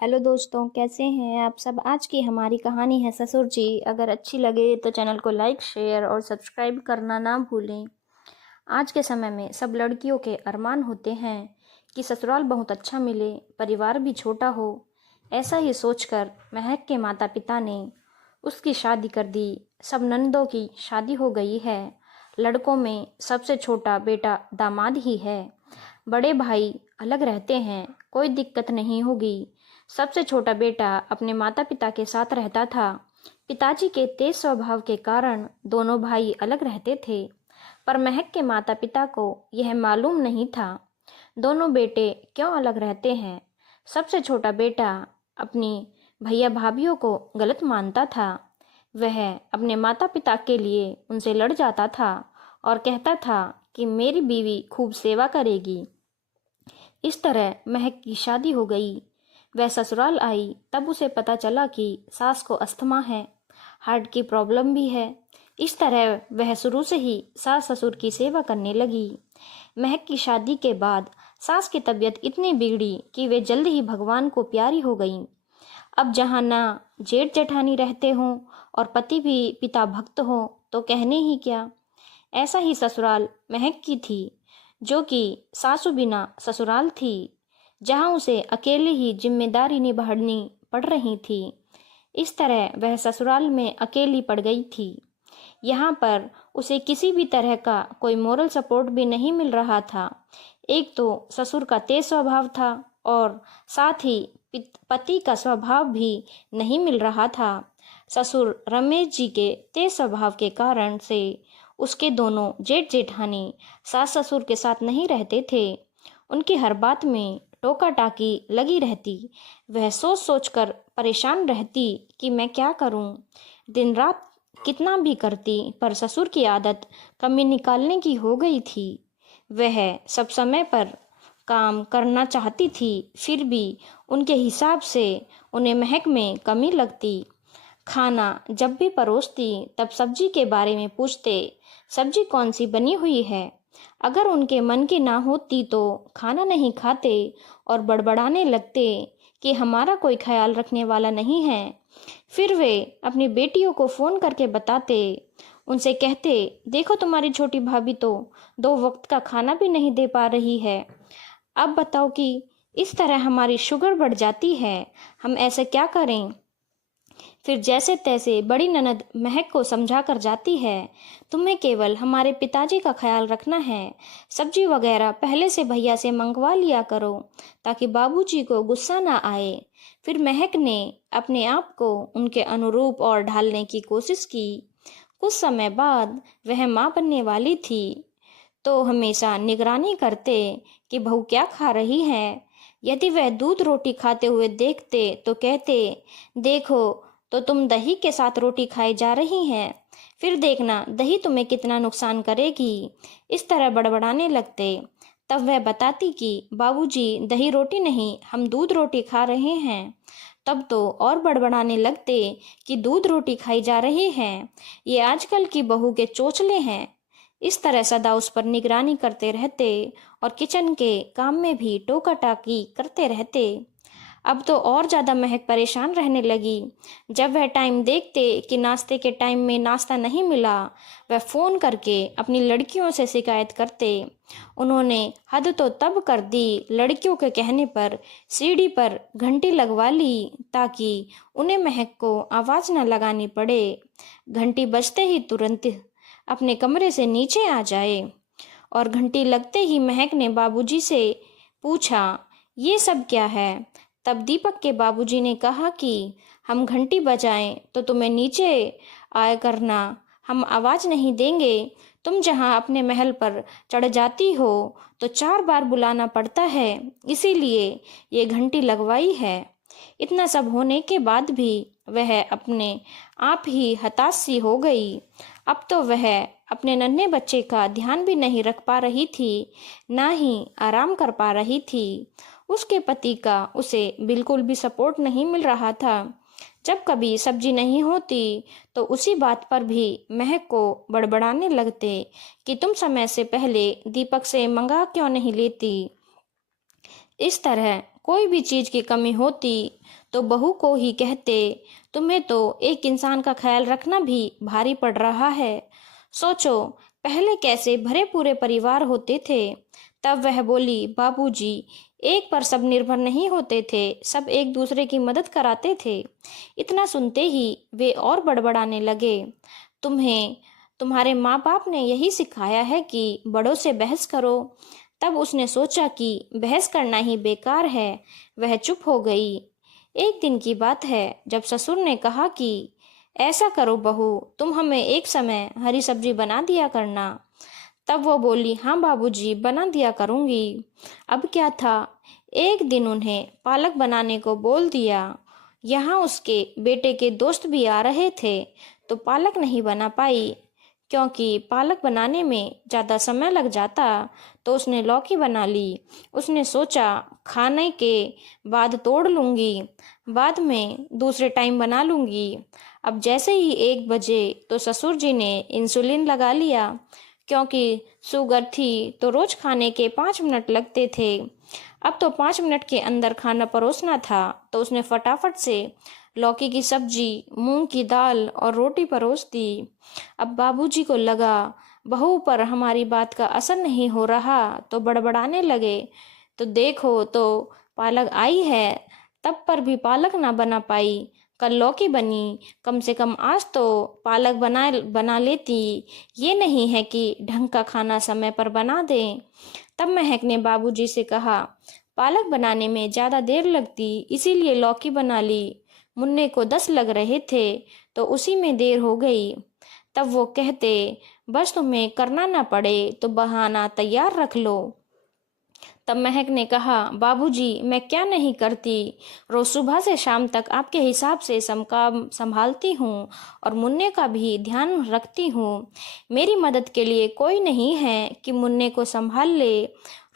Hello दोस्तों, कैसे हैं आप सब। आज की हमारी कहानी है ससुर जी। अगर अच्छी लगे तो चैनल को लाइक, शेयर और सब्सक्राइब करना ना भूलें। आज के समय में सब लड़कियों के अरमान होते हैं कि ससुराल बहुत अच्छा मिले, परिवार भी छोटा हो। ऐसा ही सोचकर महक के माता पिता ने उसकी शादी कर दी। सब ननदों की शादी हो गई है। लड़कों में सबसे छोटा बेटा दामाद ही है। बड़े भाई अलग रहते हैं, कोई दिक्कत नहीं होगी। सबसे छोटा बेटा अपने माता पिता के साथ रहता था। पिताजी के तेज स्वभाव के कारण दोनों भाई अलग रहते थे, पर महक के माता पिता को यह मालूम नहीं था दोनों बेटे क्यों अलग रहते हैं। सबसे छोटा बेटा अपनी भैया भाभीियों को गलत मानता था। वह अपने माता पिता के लिए उनसे लड़ जाता था और कहता था कि मेरी बीवी खूब सेवा करेगी। इस तरह महक की शादी हो गई। वह ससुराल आई तब उसे पता चला कि सास को अस्थमा है, हार्ट की प्रॉब्लम भी है। इस तरह वह शुरू से ही सास ससुर की सेवा करने लगी। महक की शादी के बाद सास की तबीयत इतनी बिगड़ी कि वे जल्द ही भगवान को प्यारी हो गईं। अब जहाँ ना जेठ जेठानी रहते हों और पति भी पिता भक्त हो तो कहने ही क्या। ऐसा ही ससुराल महक की थी, जो कि सासू बिना ससुराल थी, जहाँ उसे अकेले ही जिम्मेदारी निभानी पड़ रही थी। इस तरह वह ससुराल में अकेली पड़ गई थी। यहाँ पर उसे किसी भी तरह का कोई मोरल सपोर्ट भी नहीं मिल रहा था। एक तो ससुर का तेज स्वभाव था और साथ ही पति का स्वभाव भी नहीं मिल रहा था। ससुर रमेश जी के तेज स्वभाव के कारण से उसके दोनों जेठ जेठानी सास ससुर के साथ नहीं रहते थे। उनकी हर बात में टोका टाकी लगी रहती। वह सोच सोच कर परेशान रहती कि मैं क्या करूं। दिन रात कितना भी करती पर ससुर की आदत कमी निकालने की हो गई थी। वह सब समय पर काम करना चाहती थी, फिर भी उनके हिसाब से उन्हें महक में कमी लगती। खाना जब भी परोसती तब सब्जी के बारे में पूछते, सब्जी कौन सी बनी हुई है। अगर उनके मन की ना होती तो खाना नहीं खाते और बड़बड़ाने लगते कि हमारा कोई ख्याल रखने वाला नहीं है। फिर वे अपनी बेटियों को फ़ोन करके बताते, उनसे कहते, देखो तुम्हारी छोटी भाभी तो 2 वक्त का खाना भी नहीं दे पा रही है। अब बताओ कि इस तरह हमारी शुगर बढ़ जाती है, हम ऐसे क्या करें। फिर जैसे तैसे बड़ी ननद महक को समझा कर जाती है, तुम्हें केवल हमारे पिताजी का ख्याल रखना है। सब्जी वगैरह पहले से भैया से मंगवा लिया करो ताकि बाबूजी को गुस्सा ना आए। फिर महक ने अपने आप को उनके अनुरूप और ढालने की कोशिश की। कुछ समय बाद वह माँ बनने वाली थी तो हमेशा निगरानी करते कि बहू क्या खा रही है। यदि वह दूध रोटी खाते हुए देखते तो कहते, देखो तो तुम दही के साथ रोटी खाई जा रही हैं, फिर देखना दही तुम्हें कितना नुकसान करेगी। इस तरह बड़बड़ाने लगते। तब वह बताती कि बाबूजी दही रोटी नहीं, हम दूध रोटी खा रहे हैं। तब तो और बड़बड़ाने लगते कि दूध रोटी खाई जा रही है, ये आजकल की बहू के चोचले हैं। इस तरह सदा उस पर निगरानी करते रहते और किचन के काम में भी टोका टाकी करते रहते। अब तो और ज़्यादा महक परेशान रहने लगी। जब वह टाइम देखते कि नाश्ते के टाइम में नाश्ता नहीं मिला, वह फ़ोन करके अपनी लड़कियों से शिकायत करते। उन्होंने हद तो तब कर दी, लड़कियों के कहने पर सीढ़ी पर घंटी लगवा ली ताकि उन्हें महक को आवाज़ न लगानी पड़े। घंटी बजते ही तुरंत अपने कमरे से नीचे आ जाए। और घंटी लगते ही महक ने बाबूजी से पूछा, ये सब क्या है। तब दीपक के बाबूजी ने कहा कि हम घंटी बजाएं तो तुम्हें नीचे आया करना, हम आवाज़ नहीं देंगे। तुम जहां अपने महल पर चढ़ जाती हो तो 4 बार बुलाना पड़ता है, इसीलिए ये घंटी लगवाई है। इतना सब होने के बाद भी वह अपने आप ही हताश सी हो गई। अब तो वह अपने नन्हे बच्चे का ध्यान भी नहीं रख पा रही थी, ना ही आराम कर पा रही थी। उसके पति का उसे बिल्कुल भी सपोर्ट नहीं मिल रहा था। जब कभी सब्जी नहीं होती तो उसी बात पर भी महक को बड़बड़ाने लगते कि तुम समय से पहले दीपक से मंगा क्यों नहीं लेती। इस तरह कोई भी चीज़ की कमी होती तो बहू को ही कहते। तुम्हें तो एक इंसान का ख्याल रखना भी भारी पड़ रहा है। सोचो, पहले कैसे भरे पूरे परिवार होते थे। तब वह बोली, बाबूजी, एक पर सब निर्भर नहीं होते थे, सब एक दूसरे की मदद कराते थे। इतना सुनते ही वे और बड़बड़ाने लगे। तुम्हें तुम्हारे माँ बाप ने यही सिखाया है कि बड़ों से बहस करो। तब उसने सोचा कि बहस करना ही बेकार है। वह चुप हो गई। एक दिन की बात है जब ससुर ने कहा कि ऐसा करो बहू, तुम हमें एक समय हरी सब्जी बना दिया करना। तब वो बोली, हाँ बाबूजी, बना दिया करूँगी। अब क्या था, एक दिन उन्हें पालक बनाने को बोल दिया। यहाँ उसके बेटे के दोस्त भी आ रहे थे तो पालक नहीं बना पाई, क्योंकि पालक बनाने में ज़्यादा समय लग जाता। तो उसने लौकी बना ली। उसने सोचा, खाने के बाद तोड़ लूँगी, बाद में दूसरे टाइम बना लूँगी। अब जैसे ही 1 बजे तो ससुर जी ने इंसुलिन लगा लिया, क्योंकि शुगर थी तो रोज खाने के 5 मिनट लगते थे। अब तो 5 मिनट के अंदर खाना परोसना था। तो उसने फटाफट से लौकी की सब्जी, मूंग की दाल और रोटी परोस दी। अब बाबूजी को लगा बहू पर हमारी बात का असर नहीं हो रहा, तो बड़बड़ाने लगे। तो देखो तो पालक आई है, तब पर भी पालक ना बना पाई। कल लौकी बनी, कम से कम आज तो पालक बना लेती। ये नहीं है कि ढंग का खाना समय पर बना दें। तब महक ने बाबूजी से कहा, पालक बनाने में ज़्यादा देर लगती, इसीलिए लौकी बना ली। मुन्ने को 10 लग रहे थे तो उसी में देर हो गई। तब वो कहते, बस तुम्हें करना ना पड़े तो बहाना तैयार रख लो। तब महक ने कहा, बाबूजी, मैं क्या नहीं करती, रोज सुबह से शाम तक आपके हिसाब से सब काम संभालती हूँ और मुन्ने का भी ध्यान रखती हूँ। मेरी मदद के लिए कोई नहीं है कि मुन्ने को संभाल ले।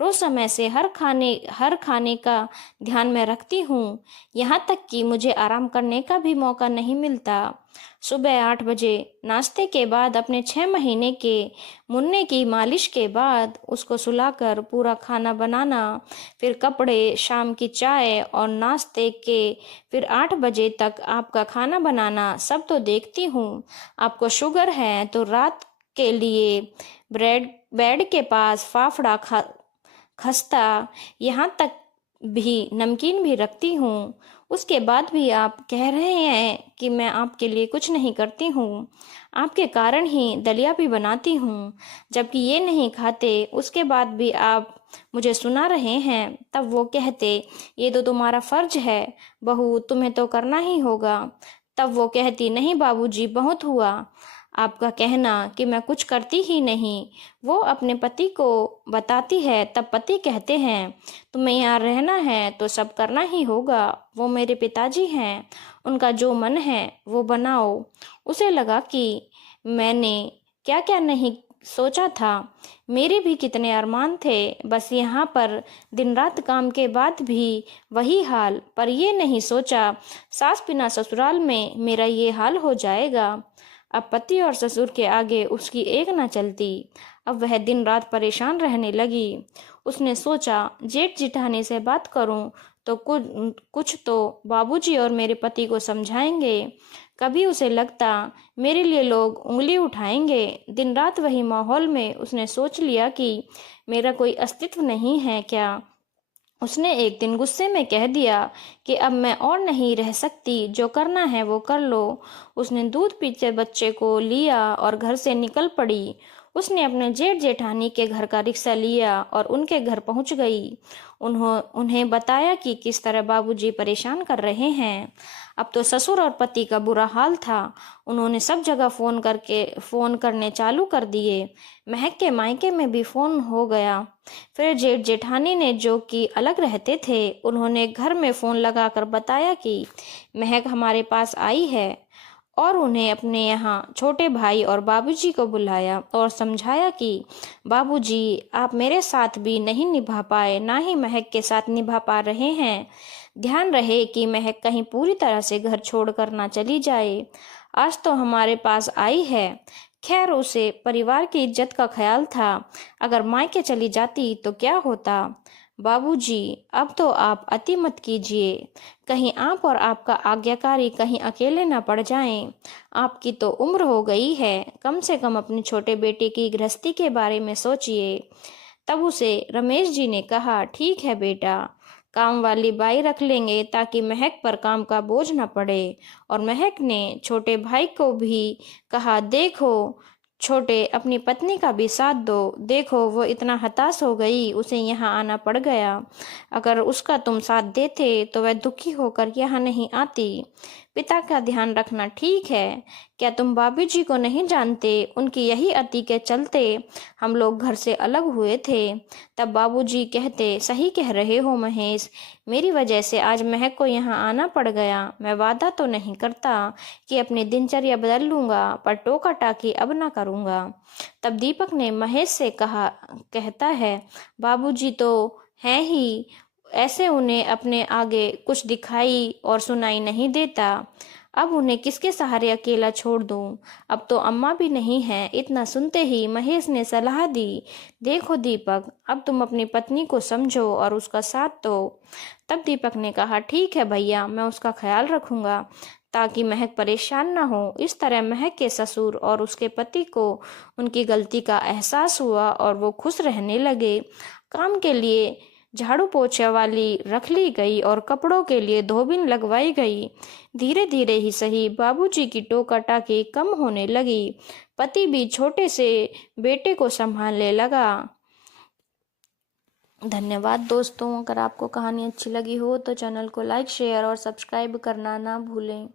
रोज समय से हर खाने का ध्यान में रखती हूँ। यहाँ तक कि मुझे आराम करने का भी मौका नहीं मिलता। सुबह 8 बजे नाश्ते के बाद अपने 6 महीने के मुन्ने की मालिश के बाद उसको सुलाकर पूरा खाना बनाना, फिर कपड़े, शाम की चाय और नाश्ते के, फिर 8 बजे तक आपका खाना बनाना, सब तो देखती हूँ। आपको शुगर है तो रात के लिए बेड के पास फाफड़ा खस्ता, यहाँ तक भी नमकीन भी रखती हूँ। उसके बाद भी आप कह रहे हैं कि मैं आपके लिए कुछ नहीं करती हूँ। आपके कारण ही दलिया भी बनाती हूँ, जबकि ये नहीं खाते। उसके बाद भी आप मुझे सुना रहे हैं। तब वो कहते, ये तो तुम्हारा फर्ज है बहू, तुम्हें तो करना ही होगा। तब वो कहती, नहीं बाबूजी, बहुत हुआ आपका कहना कि मैं कुछ करती ही नहीं। वो अपने पति को बताती है। तब पति कहते हैं, तुम्हें यहाँ रहना है तो सब करना ही होगा। वो मेरे पिताजी हैं, उनका जो मन है वो बनाओ। उसे लगा कि मैंने क्या क्या नहीं सोचा था। मेरे भी कितने अरमान थे, बस यहाँ पर दिन रात काम के बाद भी वही हाल। पर ये नहीं सोचा सास बिना ससुराल में मेरा ये हाल हो जाएगा। अब पति और ससुर के आगे उसकी एक न चलती। अब वह दिन रात परेशान रहने लगी। उसने सोचा, जेठ जिठानी से बात करूं तो कुछ तो बाबूजी और मेरे पति को समझाएंगे। कभी उसे लगता मेरे लिए लोग उंगली उठाएंगे। दिन रात वही माहौल में उसने सोच लिया कि मेरा कोई अस्तित्व नहीं है क्या। उसने एक दिन गुस्से में कह दिया कि अब मैं और नहीं रह सकती, जो करना है वो कर लो। उसने दूध पीते बच्चे को लिया और घर से निकल पड़ी। उसने अपने जेठ जेठानी के घर का रिक्शा लिया और उनके घर पहुंच गई। उन्हें बताया कि किस तरह बाबूजी परेशान कर रहे हैं। अब तो ससुर और पति का बुरा हाल था। उन्होंने सब जगह फोन करने चालू कर दिए। महक के मायके में भी फोन हो गया। फिर जेठ जेठानी ने, जो कि अलग रहते थे, उन्होंने घर में फोन लगाकर बताया कि महक हमारे पास आई है और उन्हें अपने यहाँ छोटे भाई और बाबूजी को बुलाया और समझाया कि बाबूजी, आप मेरे साथ भी नहीं निभा पाए, ना ही महक के साथ निभा पा रहे हैं। ध्यान रहे कि महक कहीं पूरी तरह से घर छोड़कर ना चली जाए। आज तो हमारे पास आई है। खैर, उसे परिवार की इज्जत का ख्याल था। अगर मायके चली जाती तो क्या होता। बाबूजी, अब तो आप अति मत कीजिए, कहीं आप और आपका आज्ञाकारी कहीं अकेले न पड़ जाएं। आपकी तो उम्र हो गई है, कम से कम अपने छोटे बेटे की गृहस्थी के बारे में सोचिए। तब उसे रमेश जी ने कहा, ठीक है बेटा, काम वाली बाई रख लेंगे ताकि महक पर काम का बोझ न पड़े। और महक ने छोटे भाई को भी कहा, देखो छोटे, अपनी पत्नी का भी साथ दो। देखो वो इतना हताश हो गई, उसे यहाँ आना पड़ गया। अगर उसका तुम साथ देते तो वह दुखी होकर यहाँ नहीं आती। पिता का ध्यान रखना ठीक है। क्या तुम बाबूजी को नहीं जानते? उनकी यही अति के चलते हम लोग घर से अलग हुए थे। तब बाबूजी कहते, सही कह रहे हो महेश, मेरी वजह से आज महक को यहाँ आना पड़ गया। मैं वादा तो नहीं करता कि अपनी दिनचर्या बदल लूंगा, पर टोका टाकी अब ना करूंगा। तब दीपक ने महेश से कहा, कहता है, बाबूजी तो हैं ही ऐसे, उन्हें अपने आगे कुछ दिखाई और सुनाई नहीं देता। अब उन्हें किसके सहारे अकेला छोड़ दूं? अब तो अम्मा भी नहीं है। इतना सुनते ही महेश ने सलाह दी, देखो दीपक, अब तुम अपनी पत्नी को समझो और उसका साथ दो। तब दीपक ने कहा, ठीक है भैया, मैं उसका ख्याल रखूंगा ताकि महक परेशान ना हो। इस तरह महक के ससुर और उसके पति को उनकी गलती का एहसास हुआ और वो खुश रहने लगे। काम के लिए झाड़ू पोछे वाली रख ली गई और कपड़ों के लिए धोबिन लगवाई गई। धीरे धीरे ही सही, बाबूजी की टोका टाकी कम होने लगी। पति भी छोटे से बेटे को संभालने लगा। धन्यवाद दोस्तों। अगर आपको कहानी अच्छी लगी हो तो चैनल को लाइक, शेयर और सब्सक्राइब करना ना भूलें।